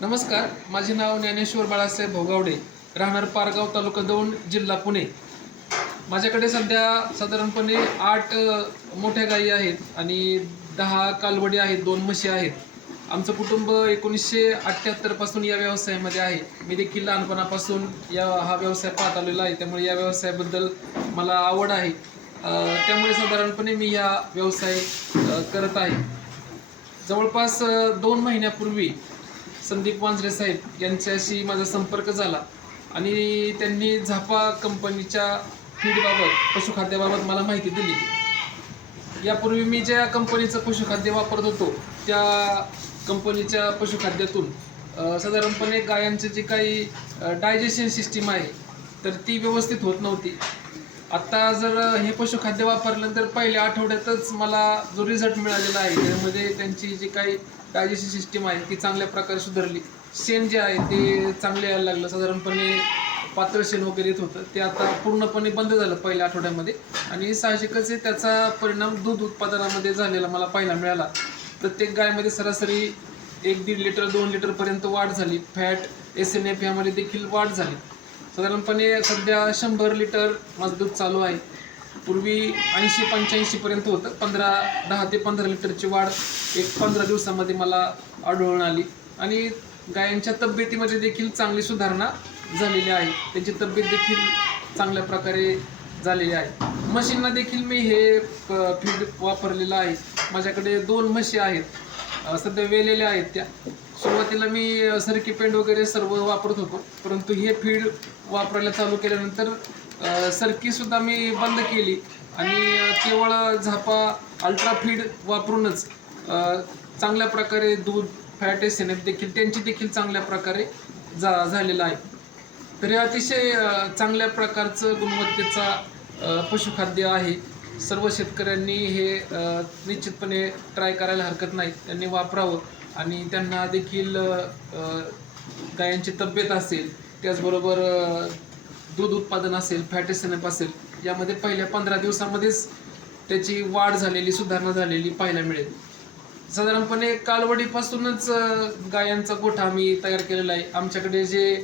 नमस्कार, माझे नाव ज्ञानेश्वर बाळासाहेब भोगावडे, राहणार पारगाव, तालुका दौंड, जिल्हा पुणे. माझ्याकडे सध्या साधारणपणे 8 मोठ्या गायी आहेत आणि 10 कालवडी आहेत, 2 म्हशी आहेत. आमचं कुटुंब 1978 पासून या व्यवसायामध्ये आहे. मी देखील लहानपणापासून हा व्यवसाय पाहत आलेला आहे, त्यामुळे या व्यवसायाबद्दल मला आवड आहे. त्यामुळे साधारणपणे मी हा व्यवसाय करत आहे. जवळपास 2 महिन्यापूर्वी संदीप वांजरे साहेब यांच्याशी माझा संपर्क झाला आणि त्यांनी झापा कंपनीच्या फीडबाबत, पशुखाद्याबाबत मला माहिती दिली. यापूर्वी मी ज्या कंपनीचं पशुखाद्य वापरत होतो त्या कंपनीच्या पशुखाद्यातून साधारणपणे गायांचे जे काही डायजेशन सिस्टीम आहे तर ती व्यवस्थित होत नव्हती. आत्ता जर हे पशुखाद्य वापरल्यानंतर पहिल्या आठवड्यातच मला जो रिझल्ट मिळालेला आहे त्यामध्ये त्यांची जी काही डायजेशन सिस्टीम आहे ती चांगल्या प्रकारे सुधारली. शेण जे आहे ते चांगले यायला लागलं. साधारणपणे पातळ शेण वगैरे येत होतं, ते आता पूर्णपणे बंद झालं पहिल्या आठवड्यामध्ये आणि साहजिकच त्याचा परिणाम दूध उत्पादनामध्ये झालेला मला पाहायला मिळाला. प्रत्येक गायमध्ये सरासरी 1-1.5 लिटर 2 लिटरपर्यंत वाढ झाली. फॅट, SNF यामध्ये देखील वाढ झाली. साधारणपणे सध्या 100 लिटर माझं दूध चालू आहे. पूर्वी 80-85 पर्यंत होतं. 10 ते 15 लिटरची वाढ 15 दिवसामध्ये मला आढळून आली आणि गायांच्या तब्येतीमध्ये देखील चांगली सुधारणा झालेली आहे. त्यांची तब्येत देखील चांगल्या प्रकारे झालेली आहे. म्हशींना देखील मी हे फीड वापरलेलं आहे. माझ्याकडे 2 म्हशी आहेत, सध्या वेलेल्या आहेत. त्या सुरुवातीला मी सरकी पेंड वगैरे सर्व वापरत होतो, परंतु हे फीड वापरायला चालू केल्यानंतर सरकीसुद्धा मी बंद केली आणि केवळ झापा अल्ट्रा फीड वापरूनच चांगल्या प्रकारे दूध, फॅट, SNF देखील त्यांची देखील चांगल्या प्रकारे झालेलं आहे. तर हे अतिशय चांगल्या प्रकारचं गुणवत्तेचा पशुखाद्य आहे. सर्व शेतकऱ्यांनी हे निश्चितपणे ट्राय करायला हरकत नाही. त्यांनी वापरावं आणि त्यांना देखील गायांची तब्येत असेल, त्याचबरोबर दूध उत्पादन असेल, फॅट SNF असेल, यामध्ये पहिल्या 15 दिवसामध्येच त्याची वाढ झालेली, सुधारणा झालेली पाहायला मिळेल. साधारणपणे कालवडीपासूनच गायांचा गोठा आम्ही तयार केलेला आहे. आमच्याकडे जे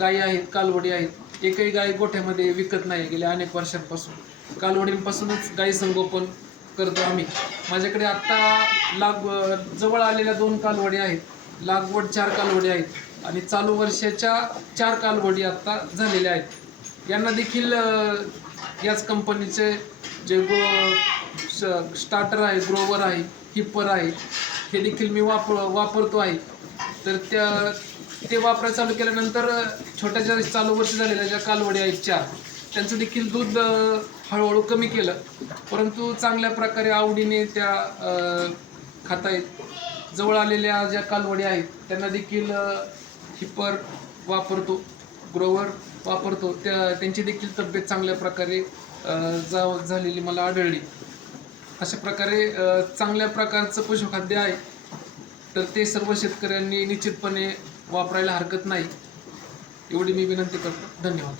गायी आहेत, कालवडी आहेत, एकही गाय गोठ्यामध्ये विकत नाही गेल्या अनेक वर्षांपासून. कालवडींपासूनच गायी संगोपन करतो आम्ही. माझ्याकडे आत्ता जवळ आलेल्या 2 कालवडी आहेत, लागवड 4 कालवडी आहेत आणि चालू वर्षाच्या 4 कालवडी आत्ता झालेल्या आहेत. यांना देखील याच कंपनीचे जे स्टार्टर आहे, ग्रोवर आहे, हिप्पर आहे, हे देखील मी वापरतो आहे. तर ते वापरायला चालू केल्यानंतर छोट्या ज्या चालू वर्षी झालेल्या ज्या कालवडी आहेत 4, त्यांचं देखील दूध हळूहळू कमी केलं, परंतु चांगल्या प्रकारे आवडीने त्या खात आहेत. जवळ आलेल्या ज्या कालवडी आहेत त्यांना देखील हिप्पर वापरतो, ग्रोवर वापरतो, त्यांची देखील तब्येत चांगल्या प्रकारे झालेली मला आढळली. अशा प्रकारे चांगल्या प्रकारचं पशुखाद्य आहे. तर ते सर्व शेतकऱ्यांनी निश्चितपणे वापरायला हरकत नाही, एवढी मी विनंती करतो. धन्यवाद.